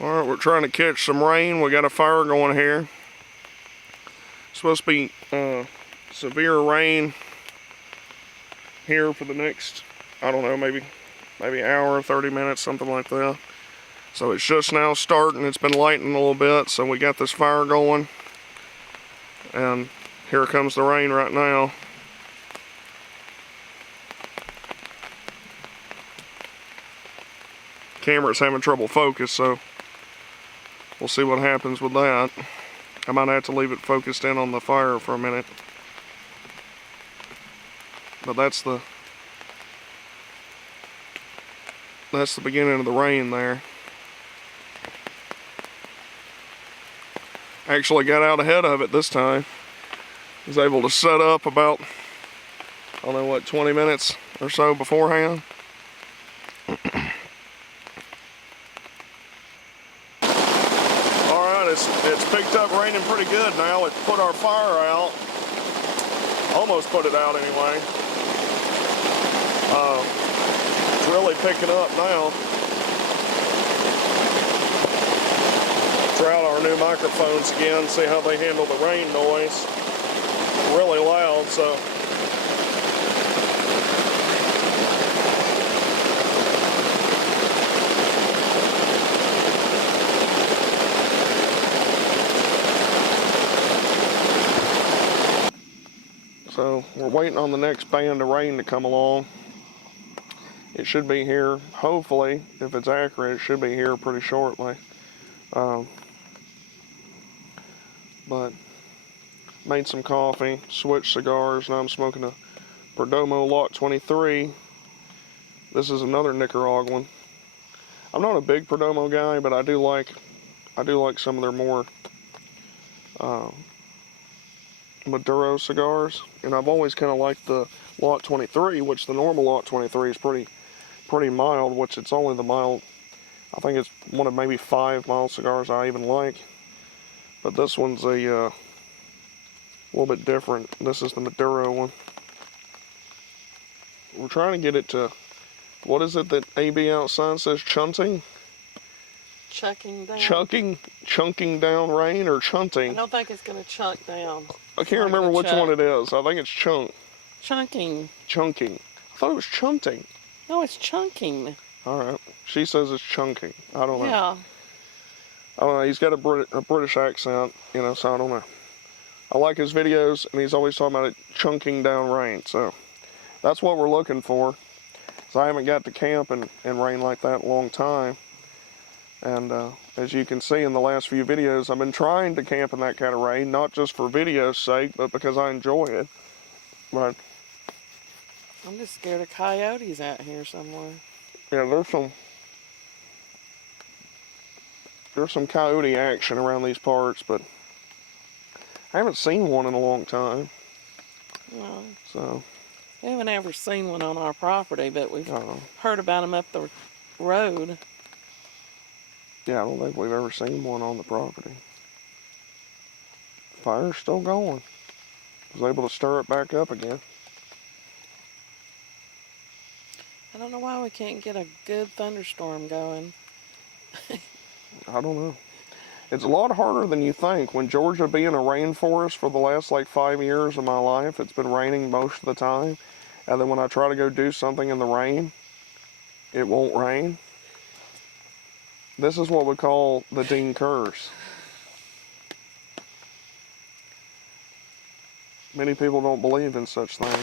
Alright, we're trying to catch some rain. We got a fire going here. It's supposed to be severe rain here for the next, I don't know, maybe hour, 30 minutes, something like that. So it's just now starting. It's been lightening a little bit, so we got this fire going. And here comes the rain right now. Camera's having trouble focus, so we'll see what happens with that. I might have to leave it focused in on the fire for a minute. But that's the beginning of the rain there. Actually got out ahead of it this time. Was able to set up about, I don't know what, 20 minutes or so beforehand. It's picked up raining pretty good now. It put our fire out. Almost put it out anyway. It's really picking up now. Try out our new microphones again, see how they handle the rain noise. Really loud, so. So we're waiting on the next band of rain to come along. It should be here, hopefully, if it's accurate, it should be here pretty shortly. But made some coffee, switched cigars, now I'm smoking a Perdomo Lot 23. This is another Nicaraguan. I'm not a big Perdomo guy, but I do like some of their more Maduro cigars, and I've always kind of liked the Lot 23, which the normal Lot 23 is pretty mild, which it's only the mild, I think it's one of maybe 5 mild cigars I even like, but this one's a little bit different. This is the Maduro one. We're trying to get it to, what is it that AB outside says, chunting? Chucking down. Chunking down rain, or chunting? I don't think it's going to chunk down. I can't remember which one it is. I think it's chunk. Chunking. Chunking. I thought it was chunting. No, it's chunking. Alright. She says it's chunking. I don't know. Yeah. I don't know. He's got a British accent, you know, so I don't know. I like his videos, and he's always talking about it chunking down rain. So that's what we're looking for. So I haven't got to camp in rain like that in a long time. And as you can see in the last few videos, I've been trying to camp in that kind of rain, not just for video's sake, but because I enjoy it. But I'm just scared of coyotes out here somewhere. yeah, there's some coyote action around these parts, but I haven't seen one in a long time. No. So We haven't ever seen one on our property, but we've heard about them up the road. Yeah, I don't think we've ever seen one on the property. Fire's still going. Was able to stir it back up again. I don't know why we can't get a good thunderstorm going. I don't know. It's a lot harder than you think. When Georgia being a rainforest for the last like 5 years of my life, it's been raining most of the time. And then when I try to go do something in the rain, it won't rain. This is what we call the Dean curse. Many people don't believe in such things.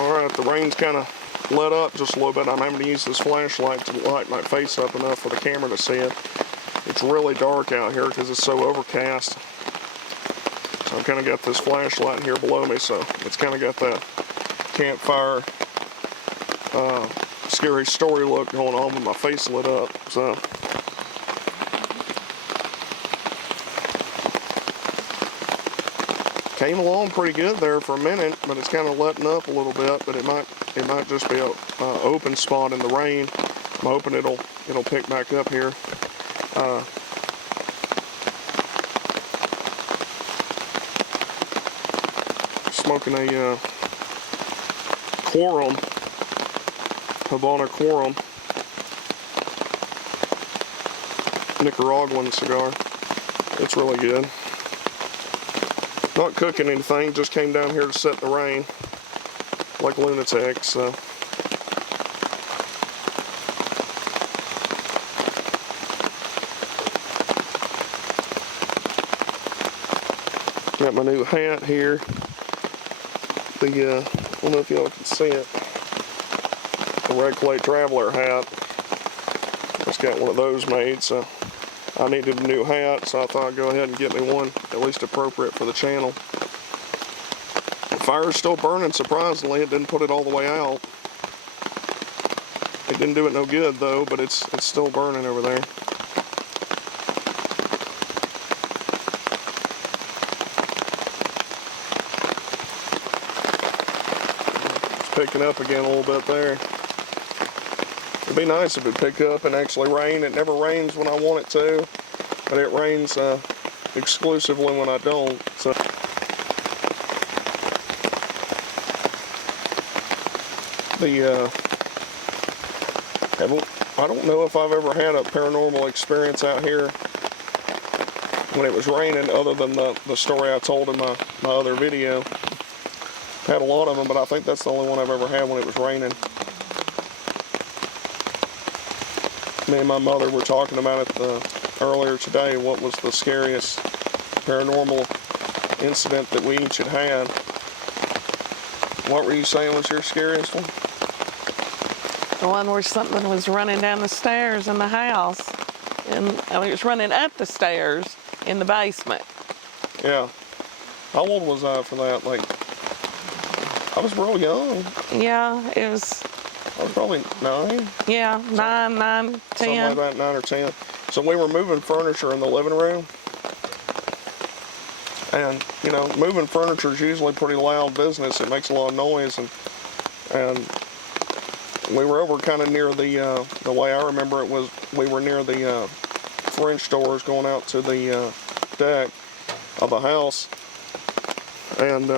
Alright, the rain's kind of let up just a little bit. I'm having to use this flashlight to light my face up enough for the camera to see it. It's really dark out here because it's so overcast. So I've kind of got this flashlight here below me, so it's kind of got that campfire scary story look going on with my face lit up. So came along pretty good there for a minute, but it's kind of letting up a little bit. But it might just be an open spot in the rain. I'm hoping it'll pick back up here. Smoking a Quorum, Havana Quorum. Nicaraguan cigar. It's really good. Not cooking anything, just came down here to sit in the rain like lunatics, so. Got my new hat here. I don't know if y'all can see it. The Red Clay Traveler hat. Just got one of those made, so I needed a new hat, so I thought I'd go ahead and get me one, at least appropriate for the channel. The fire's still burning, surprisingly. It didn't put it all the way out. It didn't do it no good, though, but it's still burning over there. Picking up again a little bit there. It'd be nice if it picked up and actually rain. It never rains when I want it to, but it rains exclusively when I don't. So I don't know if I've ever had a paranormal experience out here when it was raining, other than the story I told in my other video. Had a lot of them, but I think that's the only one I've ever had when it was raining. Me and my mother were talking about it earlier today. What was the scariest paranormal incident that we each had had? What were you saying was your scariest one? The one where something was running down the stairs in the house, and it was running up the stairs in the basement. Yeah. How old was I for that? Like, I was real young. Yeah, it was. I was probably 9. Yeah, 9, 10. Something like that, 9 or 10. So we were moving furniture in the living room. And, you know, moving furniture is usually pretty loud business. It makes a lot of noise. And we were over kind of near the way I remember it was, we were near the French doors going out to the deck of the house. And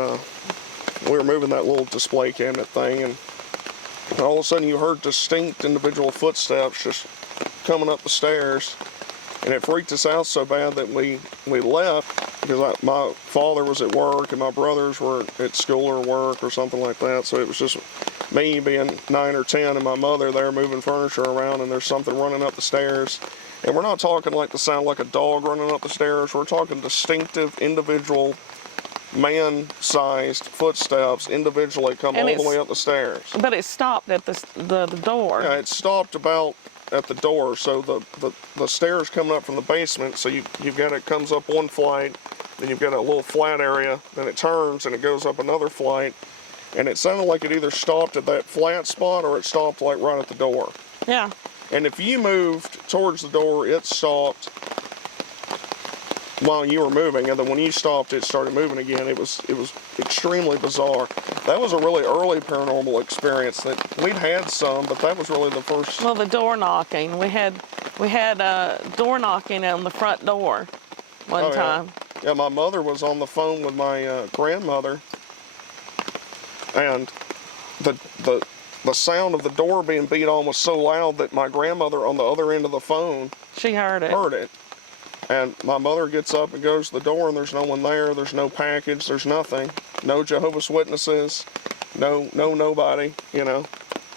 we were moving that little display cabinet thing, and all of a sudden you heard distinct individual footsteps just coming up the stairs, and it freaked us out so bad that we left, because my father was at work and my brothers were at school or work or something like that. So it was just me being 9 or 10 and my mother there moving furniture around, and there's something running up the stairs. And we're not talking like the sound like a dog running up the stairs. We're talking distinctive individual man-sized footsteps individually come all the way up the stairs. But it stopped at the door. Yeah, it stopped about at the door. So the stairs coming up from the basement, so you've got, it comes up one flight, then you've got a little flat area, then it turns and it goes up another flight, and it sounded like it either stopped at that flat spot or it stopped like right at the door. Yeah. And if you moved towards the door, it stopped while you were moving, and then when you stopped, it started moving again. It was extremely bizarre. That was a really early paranormal experience that we'd had some, but that was really the first. Well, the door knocking. We had door knocking on the front door one time. Yeah, my mother was on the phone with my grandmother, and the sound of the door being beat on was so loud that my grandmother on the other end of the phone She heard it. And my mother gets up and goes to the door, and there's no one there. There's no package. There's nothing. No Jehovah's Witnesses. No nobody, you know.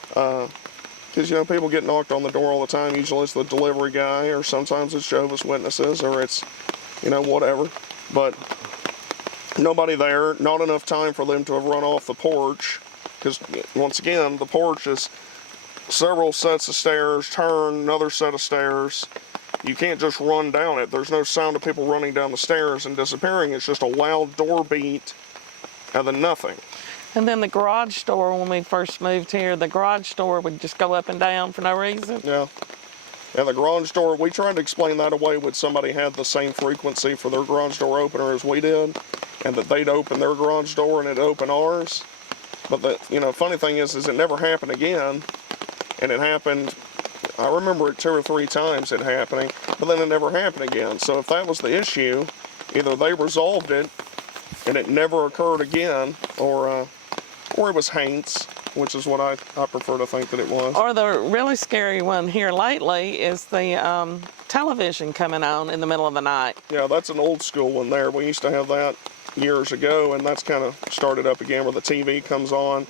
Because, you know, people get knocked on the door all the time. Usually it's the delivery guy, or sometimes it's Jehovah's Witnesses, or it's, you know, whatever. But nobody there. Not enough time for them to have run off the porch. Because, once again, the porch is several sets of stairs, turn, another set of stairs. You can't just run down it. There's no sound of people running down the stairs and disappearing. It's just a loud door beat and then nothing. And then the garage door, when we first moved here, the garage door would just go up and down for no reason. Yeah. And the garage door, we tried to explain that away with somebody had the same frequency for their garage door opener as we did, and that they'd open their garage door and it'd open ours. But the, you know, funny thing is it never happened again, and it happened, I remember it 2 or 3 times it happening, but then it never happened again. So if that was the issue, either they resolved it and it never occurred again, or Or it was Haints, which is what I prefer to think that it was. Or the really scary one here lately is the television coming on in the middle of the night. Yeah, that's an old school one there. We used to have that years ago, and that's kind of started up again where the TV comes on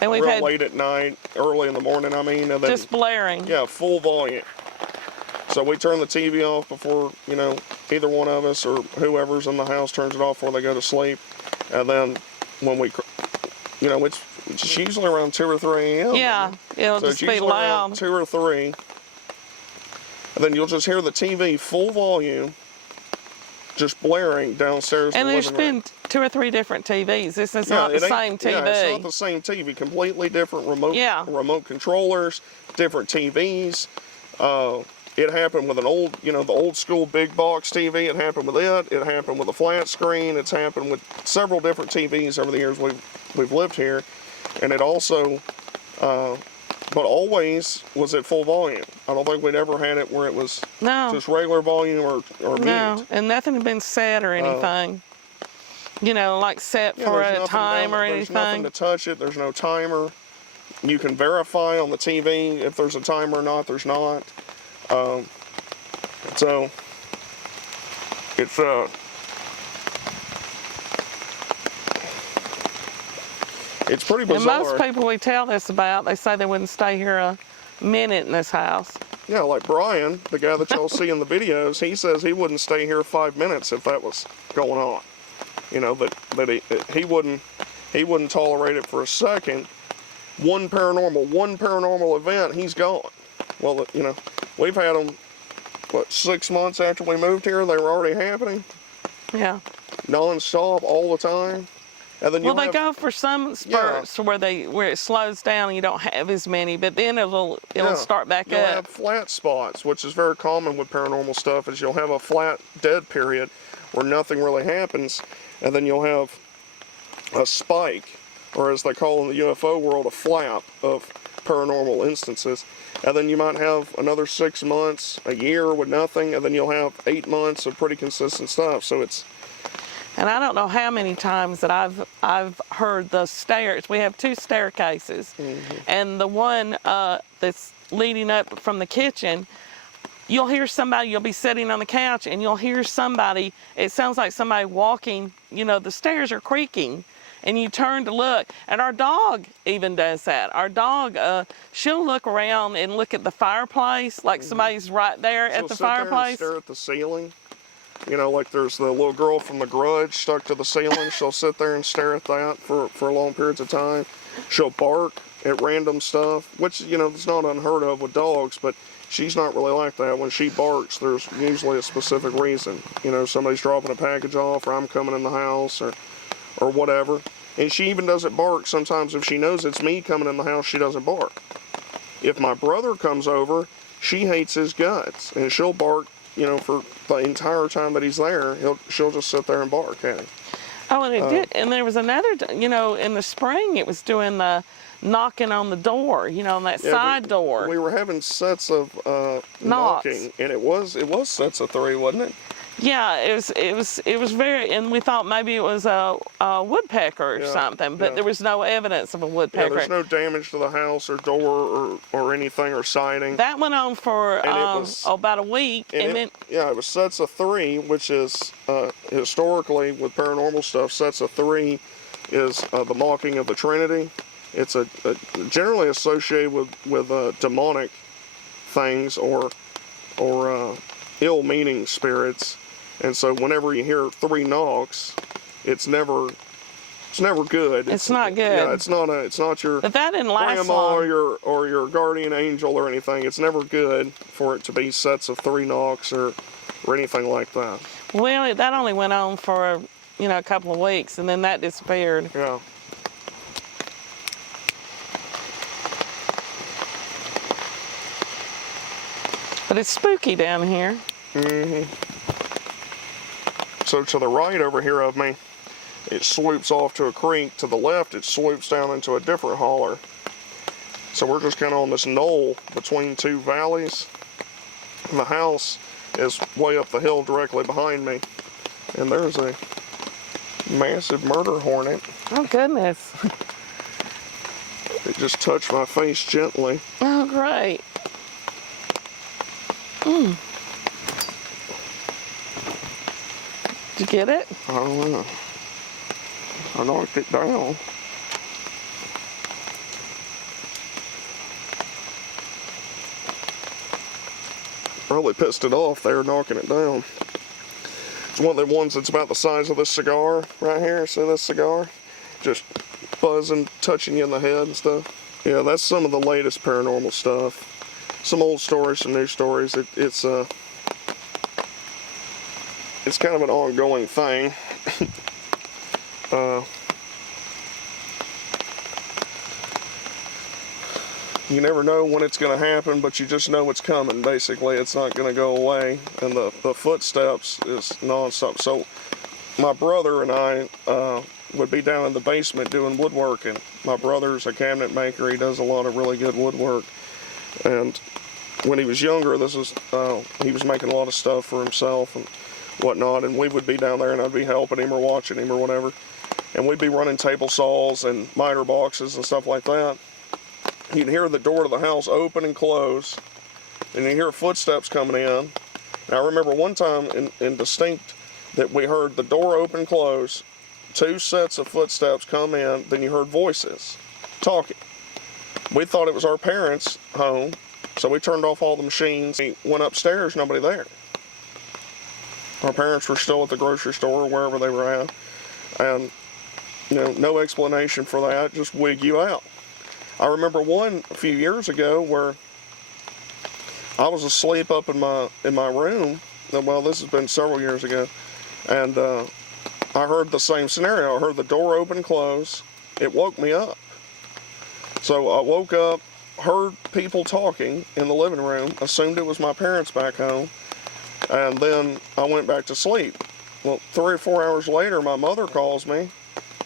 And we've real had late at night, early in the morning, I mean. And then, just blaring. yeah, full volume. So we turn the TV off before, you know, either one of us or whoever's in the house turns it off before they go to sleep. And then when we, you know, it's usually around 2 or 3 a.m. Yeah, it'll So just it's be usually around loud. 2 or 3. And then you'll just hear the TV full volume just blaring downstairs in And the there's living room. been 2 or 3 different TVs. This is Yeah, not the it ain't- same TV. Yeah, it's not the same TV. Completely different remote controllers, different TVs. It happened with an old, you know, the old school big box TV. It happened with it. It happened with a flat screen. It's happened with several different TVs over the years we've lived here, and it also, but always was at full volume. I don't think we'd ever had it where it was just regular volume or No, mute. and nothing had been set or anything. You know, like set Yeah, for there's a nothing time or There's nothing anything. to touch it. There's no timer. You can verify on the TV if there's a timer or not. There's not. So it's pretty bizarre. And most people we tell this about, they say they wouldn't stay here a minute in this house. Yeah, like Brian, the guy that y'all see in the videos, he says he wouldn't stay here 5 minutes if that was going on. You know, that he wouldn't tolerate it for a second. One paranormal event, he's gone. Well, you know, we've had them, 6 months after we moved here, they were already happening. Yeah. Non-stop, all the time. And then Well, they go for some spurts where it slows down and you don't have as many, but then it'll start back You'll up. have flat spots, which is very common with paranormal stuff, is you'll have a flat dead period where nothing really happens, and then you'll have a spike, or as they call in the UFO world, a flap of paranormal instances. And then you might have another 6 months, a year with nothing, and then you'll have 8 months of pretty consistent stuff. So it's... And I don't know how many times that I've heard the stairs. We have 2 staircases, and the one that's leading up from the kitchen, you'll hear somebody, you'll be sitting on the couch, and you'll hear somebody, it sounds like somebody walking, you know, the stairs are creaking, and you turn to look, and our dog even does that. Our dog, she'll look around and look at the fireplace, like somebody's right there at the fireplace. She'll sit there and stare at the ceiling. You know, like there's the little girl from The Grudge stuck to the ceiling. She'll sit there and stare at that for long periods of time. She'll bark at random stuff, which, you know, it's not unheard of with dogs, but she's not really like that. When she barks, there's usually a specific reason. You know, somebody's dropping a package off, or I'm coming in the house, or whatever. And she even doesn't bark. Sometimes if she knows it's me coming in the house, she doesn't bark. If my brother comes over, she hates his guts, and she'll bark, you know, for the entire time that he's there. She'll just sit there and bark at him. Oh, and it did. And there was another, you know, in the spring, it was doing the knocking on the door, you know, on that side door. We were having sets of knocking, and it was sets of 3, wasn't it? Yeah, it was very, and we thought maybe it was a woodpecker or something, but there was no evidence of a woodpecker. Yeah, there's no damage to the house or door or anything or siding. That went on for about a week, and then it was sets of 3, which is historically with paranormal stuff, sets of 3 is the mocking of the Trinity. It's generally associated with demonic things or ill-meaning spirits. And so whenever you hear 3 knocks, it's never good. It's not good. Yeah, it's not your but that didn't last grandma long. or your guardian angel or anything. It's never good for it to be sets of 3 knocks or anything like that. Well, that only went on for, you know, a couple of weeks, and then that disappeared. Yeah. But it's spooky down here. So to the right over here of me, it swoops off to a creek. To the left, it swoops down into a different holler. So we're just kind of on this knoll between 2 valleys. And the house is way up the hill directly behind me. And there's a massive murder hornet. Oh, goodness. It just touched my face gently. Oh, great. Did you get it? I don't know. I knocked it down. Probably pissed it off there, knocking it down. It's one of the ones that's about the size of this cigar right here. See this cigar? Just buzzing, touching you in the head and stuff. Yeah, that's some of the latest paranormal stuff. Some old stories, some new stories. It's kind of an ongoing thing. You never know when it's going to happen, but you just know it's coming, basically. It's not going to go away, and the footsteps is nonstop. So my brother and I would be down in the basement doing woodworking. My brother's a cabinet maker. He does a lot of really good woodwork. And when he was younger, he was making a lot of stuff for himself and whatnot, and we would be down there, and I'd be helping him or watching him or whatever. And we'd be running table saws and miter boxes and stuff like that. You'd hear the door to the house open and close, and you hear footsteps coming in. And I remember one time in distinct that we heard the door open, close, 2 sets of footsteps come in, then you heard voices talking. We thought it was our parents home, so we turned off all the machines. We went upstairs, nobody there. Our parents were still at the grocery store or wherever they were at, and no explanation for that, just wig you out. I remember one a few years ago where I was asleep up in my room. Well, this has been several years ago, and I heard the same scenario. I heard the door open, close. It woke me up. So I woke up, heard people talking in the living room, assumed it was my parents back home, and then I went back to sleep. Well, 3 or 4 hours later, my mother calls me,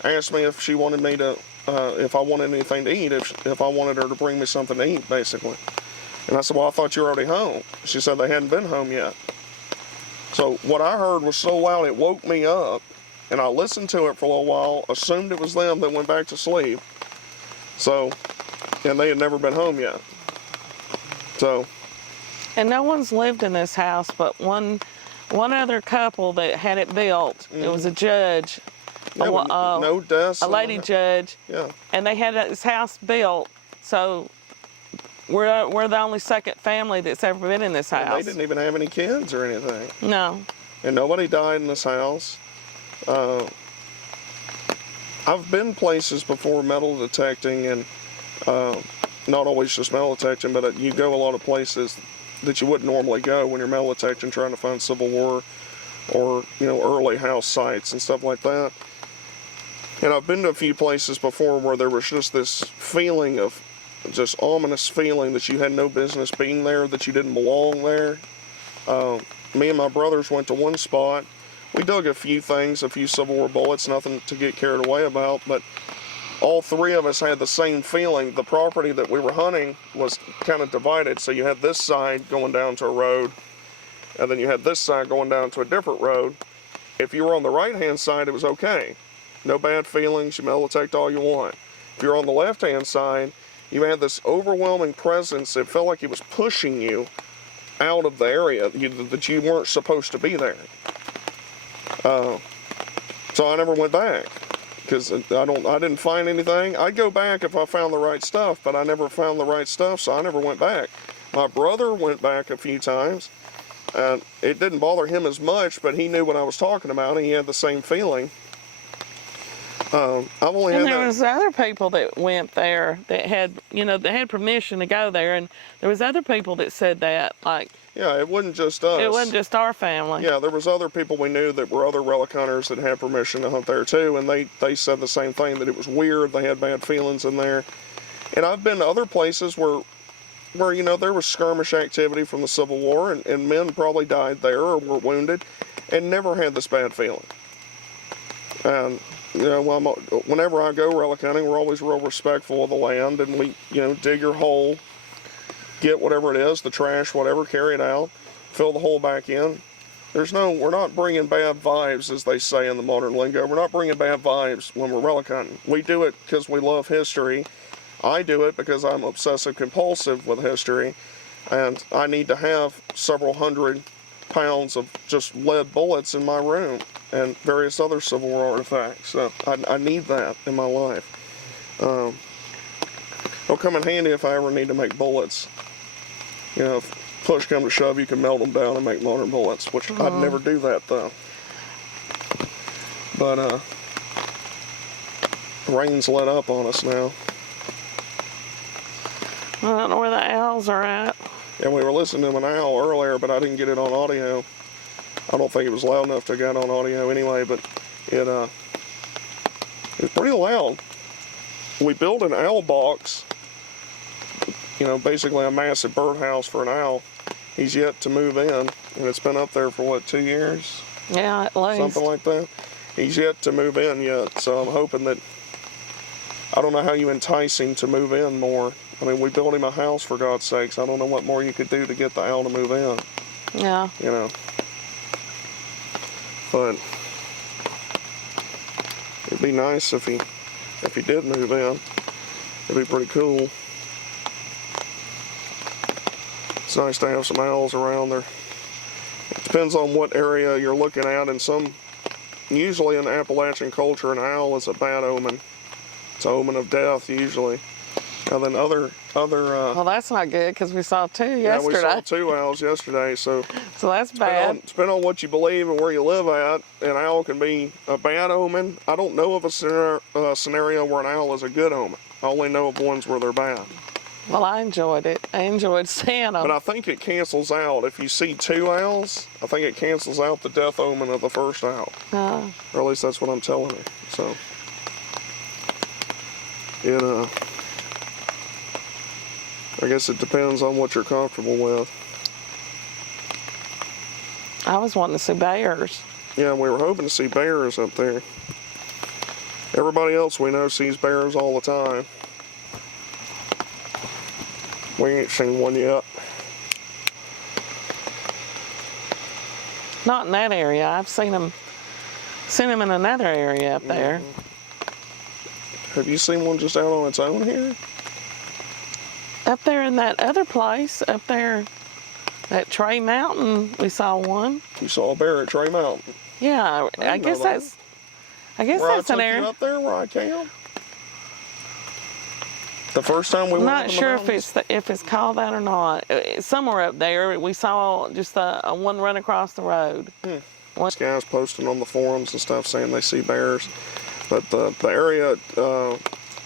asked me if she wanted me to. If I wanted anything to eat, if I wanted her to bring me something to eat, basically. And I said, well, I thought you were already home. She said they hadn't been home yet. So what I heard was so loud it woke me up, and I listened to it for a little while, assumed it was them, then went back to sleep. So, and they had never been home yet. So. And no one's lived in this house but one other couple that had it built. Mm-hmm. It was a judge. Yeah, no deaths. A lady judge. Yeah. And they had this house built, so we're the only second family that's ever been in this house. And they didn't even have any kids or anything. No. And nobody died in this house. I've been places before metal detecting, and not always just metal detecting, but you go a lot of places that you wouldn't normally go when you're metal detecting, trying to find Civil War or early house sites and stuff like that. And I've been to a few places before where there was just this feeling of, just ominous feeling that you had no business being there, that you didn't belong there. Me and my brothers went to one spot. We dug a few things, a few Civil War bullets, nothing to get carried away about, but all 3 of us had the same feeling. The property that we were hunting was kind of divided, so you had this side going down to a road, and then you had this side going down to a different road. If you were on the right-hand side, it was okay. No bad feelings, you metal detect all you want. If you're on the left-hand side, you had this overwhelming presence. It felt like it was pushing you out of the area that you weren't supposed to be there. So I never went back because I didn't find anything. I'd go back if I found the right stuff, but I never found the right stuff, so I never went back. My brother went back a few times, and it didn't bother him as much, but he knew what I was talking about, and he had the same feeling. There was other people that went there that had, that had permission to go there, and there was other people that said that, like. Yeah, it wasn't just us. It wasn't just our family. Yeah, there was other people we knew that were other relic hunters that had permission to hunt there too, and they said the same thing, that it was weird, they had bad feelings in there. And I've been to other places where there was skirmish activity from the Civil War, and men probably died there or were wounded, and never had this bad feeling. And whenever I go relic hunting, we're always real respectful of the land, and we, dig your hole, get whatever it is, the trash, whatever, carry it out, fill the hole back in. We're not bringing bad vibes, as they say in the modern lingo. We're not bringing bad vibes when we're relic hunting. We do it because we love history. I do it because I'm obsessive compulsive with history, and I need to have several hundred pounds of just lead bullets in my room and various other Civil War artifacts. So I need that in my life. It'll come in handy if I ever need to make bullets. You know, if push come to shove, you can melt them down and make modern bullets, which I'd never do that though. But rain's let up on us now. I don't know where the owls are at. And we were listening to an owl earlier, but I didn't get it on audio. I don't think it was loud enough to get on audio anyway, but it was pretty loud. We built an owl box, you know, basically a massive birdhouse for an owl. He's yet to move in, and it's been up there for what, 2 years? Yeah, at least. Something like that. He's yet to move in yet, so I'm hoping that, I don't know how you entice him to move in more. I mean, we built him a house, for God's sakes. I don't know what more you could do to get the owl to move in. Yeah. You know. But it'd be nice if he did move in. It'd be pretty cool. It's nice to have some owls around there. It depends on what area you're looking at, and usually in Appalachian culture, an owl is a bad omen. It's an omen of death, usually. And then Well, that's not good because we saw 2 yesterday. Yeah, we saw 2 owls yesterday, so that's bad. Depending on what you believe and where you live at, an owl can be a bad omen. I don't know of a scenario where an owl is a good omen. I only know of ones where they're bad. Well, I enjoyed it. I enjoyed seeing them. But I think it cancels out. If you see 2 owls, I think it cancels out the death omen of the first owl. Or at least that's what I'm telling her. So, I guess it depends on what you're comfortable with. I was wanting to see bears. Yeah, we were hoping to see bears up there. Everybody else we know sees bears all the time. We ain't seen one yet. Not in that area. I've seen them in another area up there. Have you seen one just out on its own here? Up there in that other place, up there at Trey Mountain, we saw one. You saw a bear at Trey Mountain? Yeah, I guess that's an area. You up there where I came? The first time we went I'm not sure if it's called that or not. Somewhere up there, we saw just a one run across the road. These guys posting on the forums and stuff saying they see bears. But the area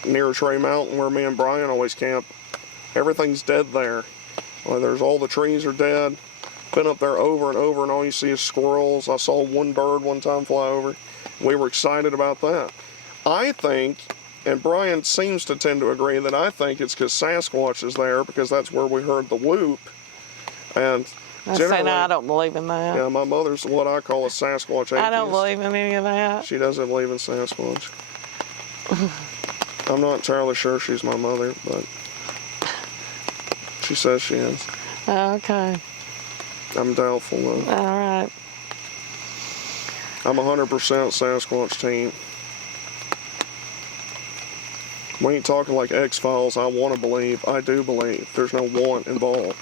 near Trey Mountain where me and Brian always camp, everything's dead there. Well, there's all the trees are dead. Been up there over and over, and all you see is squirrels. I saw one bird one time fly over. We were excited about that. I think, and Brian seems to tend to agree, that I think it's because Sasquatch is there, because that's where we heard the whoop. And I don't believe in that. Yeah, my mother's what I call a Sasquatch atheist. I don't believe in any of that. She doesn't believe in Sasquatch. I'm not entirely sure she's my mother, but she says she is. Okay. I'm doubtful though. All right. I'm 100% Sasquatch team. We ain't talking like X-Files. I want to believe. I do believe. There's no want involved.